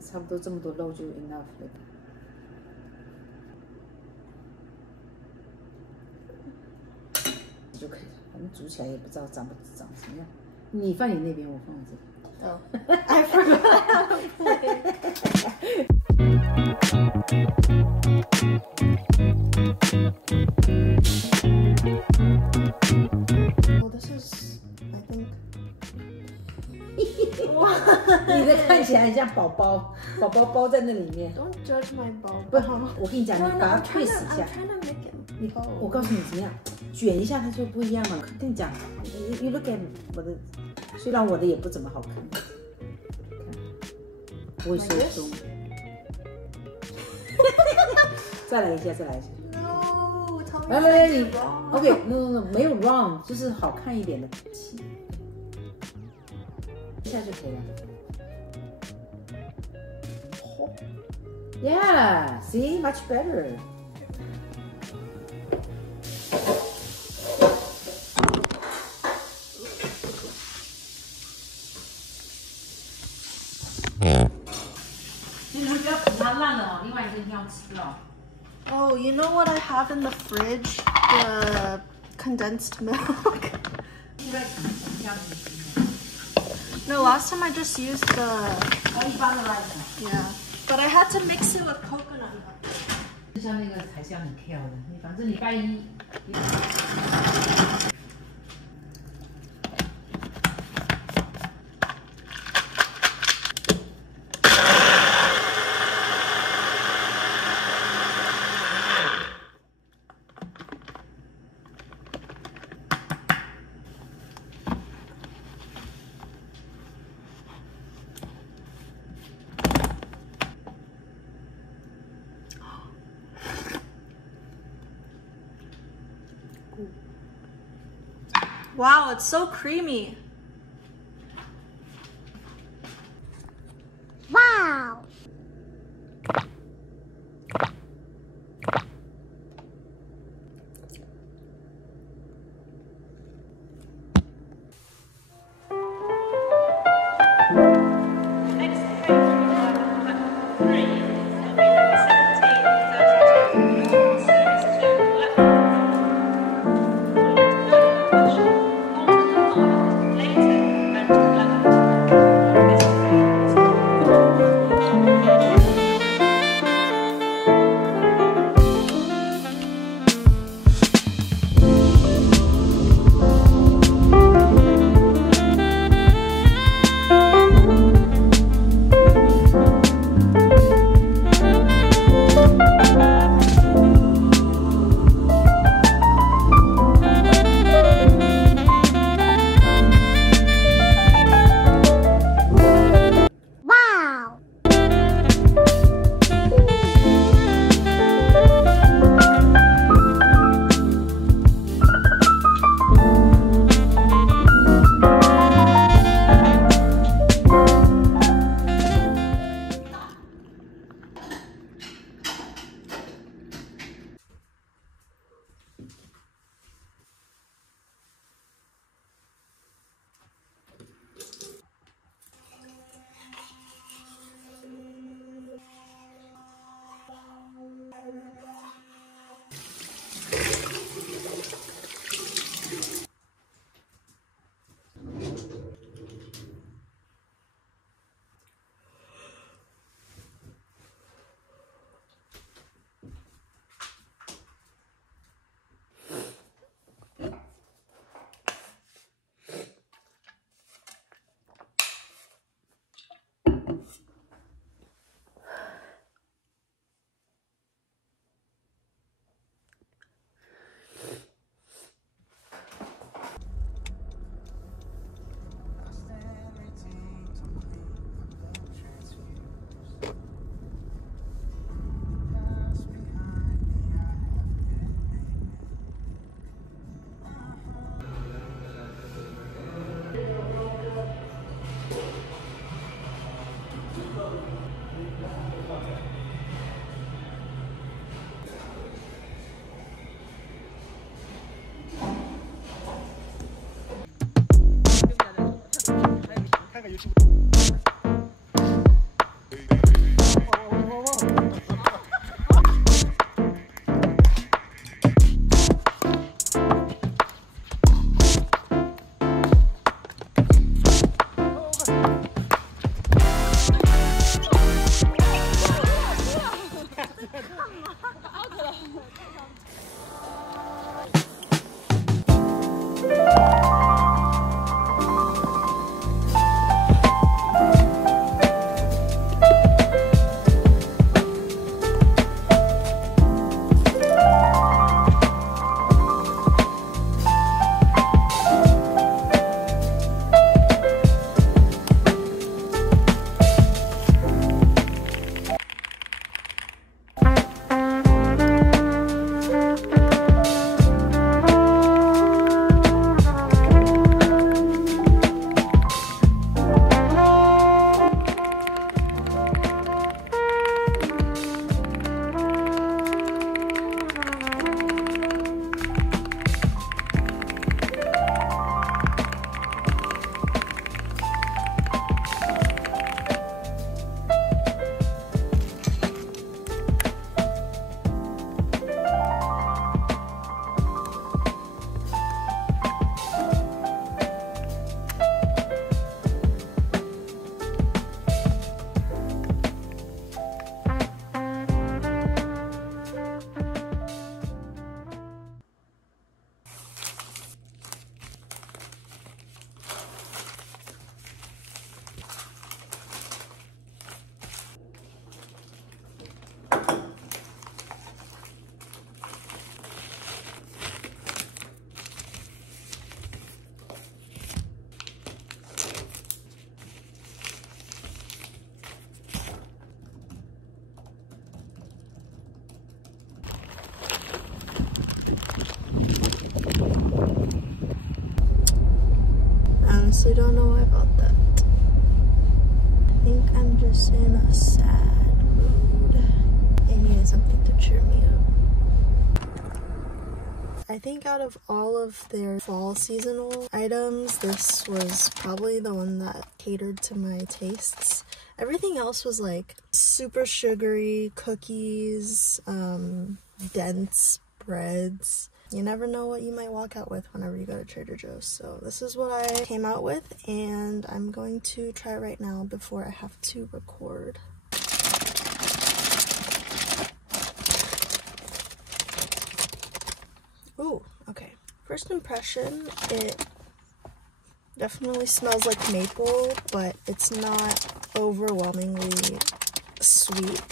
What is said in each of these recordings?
差不多这么多肉就 enough 了。就可以了，反正煮起来也不知道长什么样。你放你那边，我放我这边。Oh, I forgot how to play. Well, this is, I think. 你的看起来很像宝宝，宝宝包在那里面。Don't judge my ball. 不，我跟你讲，你把它 twist 一下。 I'm trying to make it. 你，我告诉你怎么样，卷一下它就不一样了。跟你讲 ，you look at 我的，虽然我的也不怎么好看，不会收松。再来一下，再来一下。 No, tell me 来，你 wrong. OK，no， 没有 wrong， 就是好看一点的漆，一下就可以了。Yeah, see, much better. Oh, you know what I have in the fridge? The condensed milk. No, last time I just used the. Yeah, but I had to mix it with coconut milk. 像那个还是要你 care 的，你反正礼拜一。Wow, it's so creamy. Wow! honestly don't know why about that. I think I'm just in a sad mood. I needed something to cheer me up. I think out of all of their fall seasonal items, this was probably the one that catered to my tastes. Everything else was like super sugary cookies, dense breads. You never know what you might walk out with whenever you go to Trader Joe's. So this is what I came out with, and I'm going to try it right now before I have to record. Ooh, okay. First impression, it definitely smells like maple, but it's not overwhelmingly sweet.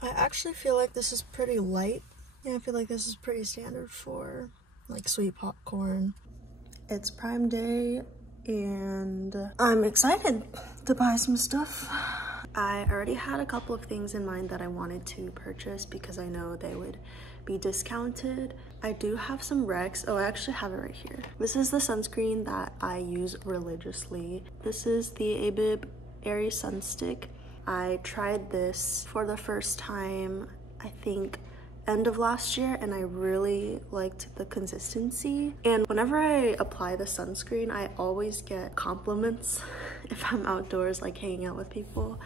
I actually feel like this is pretty light. Yeah, I feel like this is pretty standard for like sweet popcorn. It's Prime Day and I'm excited to buy some stuff. I already had a couple of things in mind that I wanted to purchase because I know they would be discounted. I do have some Rex. Oh, I actually have it right here. This is the sunscreen that I use religiously. This is the Abib Airy Sun Stick. I tried this for the first time, I think, end of last year, and I really liked the consistency. And whenever I apply the sunscreen, I always get compliments if I'm outdoors, like hanging out with people.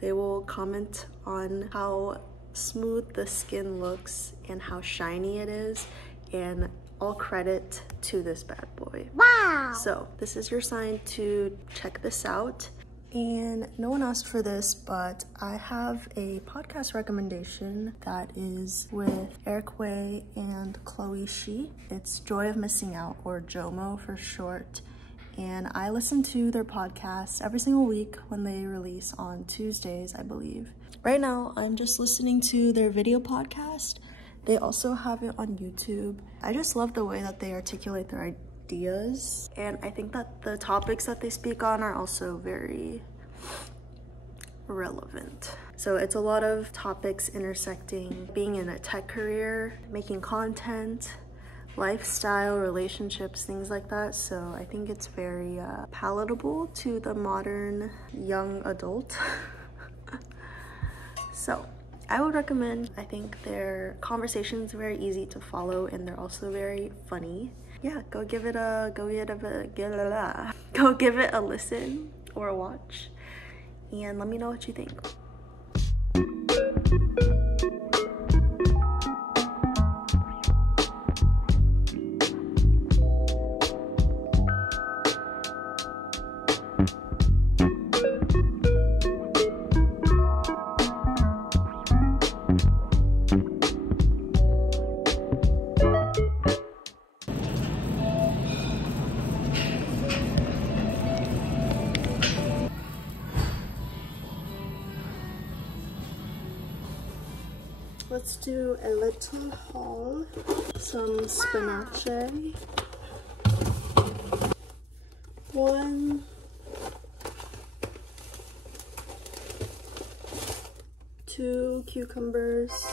They will comment on how smooth the skin looks and how shiny it is, and all credit to this bad boy. Wow! So this is your sign to check this out. And no one asked for this, but I have a podcast recommendation that is with Eric Way and Chloe Shi. It's Joy of Missing Out, or JOMO for short. And I listen to their podcast every single week when they release on Tuesdays, I believe. Right now, I'm just listening to their video podcast. They also have it on YouTube. I just love the way that they articulate their ideas, and I think that the topics that they speak on are also very relevant. So it's a lot of topics intersecting being in a tech career, making content, lifestyle, relationships, things like that. So I think it's very palatable to the modern young adult. So I would recommend. I think their conversations are very easy to follow, and they're also very funny. Yeah, go give it a listen or a watch, and let me know what you think. Let's do a little haul. Some spinache. 1, 2 cucumbers,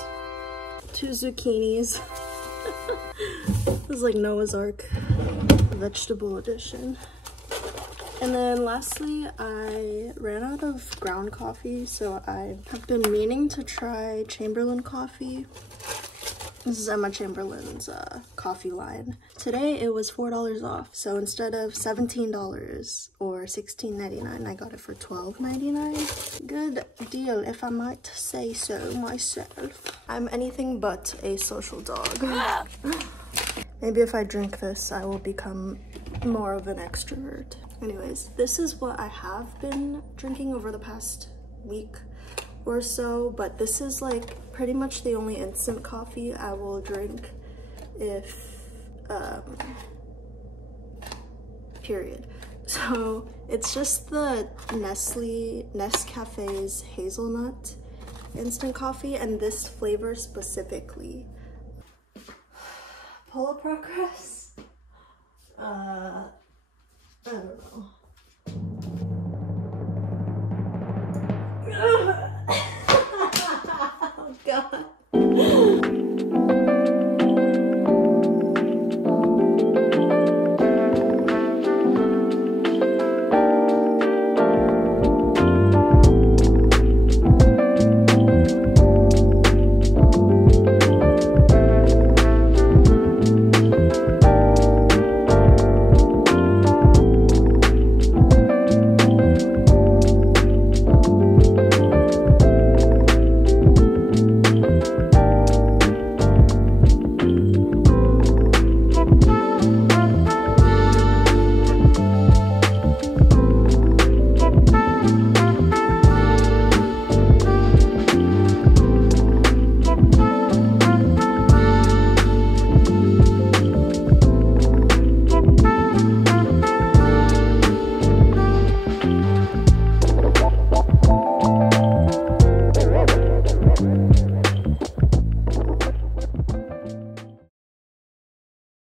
2 zucchinis. This is like Noah's Ark vegetable edition. And then lastly, I ran out of ground coffee, so I have been meaning to try Chamberlain coffee. This is Emma Chamberlain's coffee line. Today it was $4 off, so instead of $17 or $16.99, I got it for $12.99. Good deal, if I might say so myself. I'm anything but a social dog. Maybe if I drink this, I will become more of an extrovert. Anyways, this is what I have been drinking over the past week or so, but this is like pretty much the only instant coffee I will drink if, period. So it's just the Nescafe's hazelnut, instant coffee and this flavor specifically. Polo Progress? I don't know. Oh god.